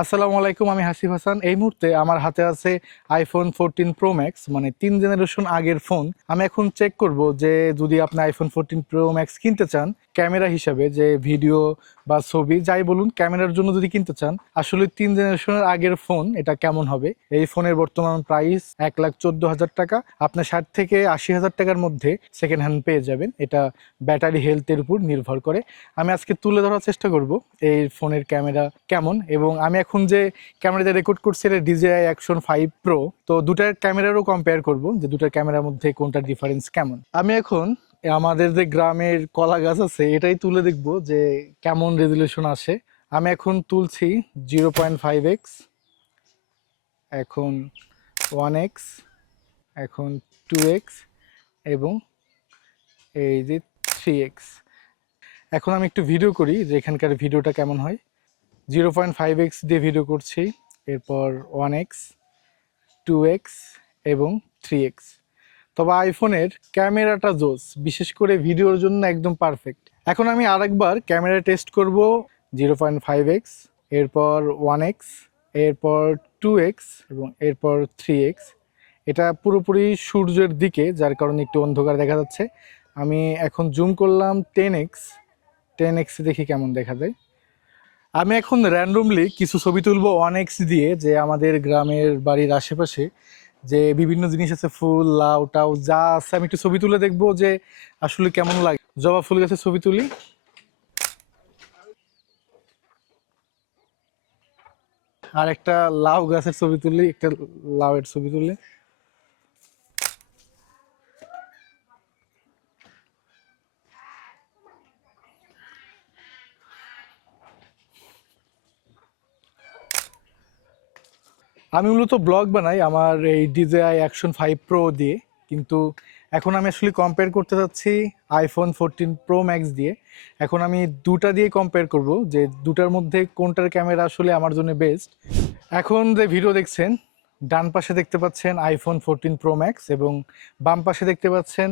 আসসালামু আলাইকুম, আমি হাসিফ হাসান। এই মুহূর্তে আমার হাতে আছে আইফোন 14 প্রো ম্যাক্স, মানে 3 জেনারেশন আগের ফোন। আমি এখন চেক করব যে যদি আপনি আইফোন 14 প্রো ম্যাক্স কিনতে চান ক্যামেরা হিসাবে, যে ভিডিও বা ছবি যাই বলুন, ক্যামেরার জন্য যদি কিনতে চান, আসলে 3 জেনারেশনের আগের ফোন এটা কেমন হবে। এই ফোনের বর্তমান প্রাইস 1,14,000 টাকা। আপনার 60 থেকে 80,000 টাকার মধ্যে সেকেন্ড হ্যান্ড পেয়ে যাবেন। এটা ব্যাটারি হেলথের উপর নির্ভর করে। আমি আজকে তুলে ধরার চেষ্টা করব এই ফোনের ক্যামেরা কেমন, এবং আমি এখন যে ক্যামেরাতে রেকর্ড করছি এটা DJI Action 5 Pro। তো দুটার ক্যামেরারও কম্পেয়ার করব যে দুটার ক্যামেরার মধ্যে কোনটার ডিফারেন্স কেমন। আমি এখন আমাদের যে গ্রামের কলা গাছ আছে এটাই তুলে দেখব যে কেমন রেজুলেশন আসে। আমি এখন তুলছি 0.5x, এখন 1x, এখন 2x এবং এই যে 3x। এখন আমি একটু ভিডিও করি যে এখানকার ভিডিওটা কেমন হয়। 0.5x দিয়ে ভিডিও করছি, এরপর 1x, 2x এবং 3x। তবে আইফোনের ক্যামেরাটা জোস, বিশেষ করে ভিডিওর জন্য একদম পারফেক্ট। এখন আমি আরেকবার ক্যামেরা টেস্ট করব। 0.5x, এরপর 1x, এরপর 2x এবং এরপর 3x। এটা পুরোপুরি সূর্যের দিকে, যার কারণে একটু অন্ধকার দেখা যাচ্ছে। আমি এখন জুম করলাম 10x, 10x দেখি কেমন দেখা যায়। আমি এখন র্যান্ডমলি কিছু ছবি তুলবো 1x দিয়ে, যে আমাদের গ্রামের বাড়ির আশেপাশে যে বিভিন্ন জিনিস আছে, ফুল, লাউ টাউ যা আছে, আমি একটু ছবি তুলে দেখবো যে আসলে কেমন লাগে। জবা ফুল গাছের ছবি তুলি, আর একটা লাউ গাছের ছবি তুলি, একটা লাউয়ের ছবি তুলি। আমি মূলত ব্লগ বানাই আমার এই DJI Action 5 Pro দিয়ে, কিন্তু এখন আমি আসলে কম্পেয়ার করতে যাচ্ছি আইফোন 14 Pro Max দিয়ে। এখন আমি দুটা দিয়ে কম্পেয়ার করব যে দুটার মধ্যে কোনটার ক্যামেরা আসলে আমার জন্য বেস্ট। এখন যে ভিডিও দেখছেন, ডান পাশে দেখতে পাচ্ছেন আইফোন 14 Pro Max এবং বাম পাশে দেখতে পাচ্ছেন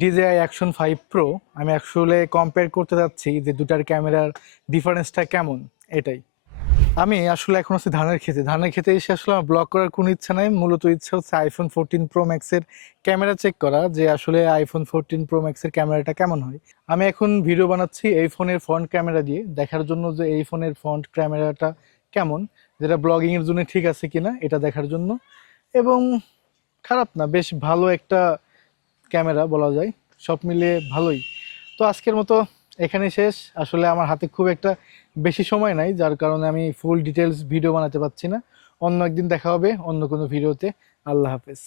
DJI Action 5 Pro। আমি আসলে কম্পেয়ার করতে যাচ্ছি যে দুটার ক্যামেরার ডিফারেন্সটা কেমন, এটাই। আমি আসলে এখন আছি ধানের খেতে এসে আসলে আমার ব্লগ করার কোনো ইচ্ছা নাই। মূলত ইচ্ছা হচ্ছে আইফোন 14 প্রো ম্যাক্সের ক্যামেরা চেক করা, যে আসলে আইফোন 14 প্রো ম্যাক্সের ক্যামেরাটা কেমন হয়। আমি এখন ভিডিও বানাচ্ছি এই ফোনের ফ্রন্ট ক্যামেরা দিয়ে, দেখার জন্য যে এই ফোনের ফ্রন্ট ক্যামেরাটা কেমন, যেটা ব্লগিংয়ের জন্য ঠিক আছে কিনা এটা দেখার জন্য। এবং খারাপ না, বেশ ভালো একটা ক্যামেরা বলা যায়, সব মিলিয়ে ভালোই। তো আজকের মতো এখানে শেষ। আসলে আমার হাতে খুব একটা বেশি সময় নাই, যার কারণে আমি ফুল ডিটেলস ভিডিও বানাতে পারছি না। অন্য একদিন দেখা হবে অন্য কোনো ভিডিওতে। আল্লাহ হাফেজ।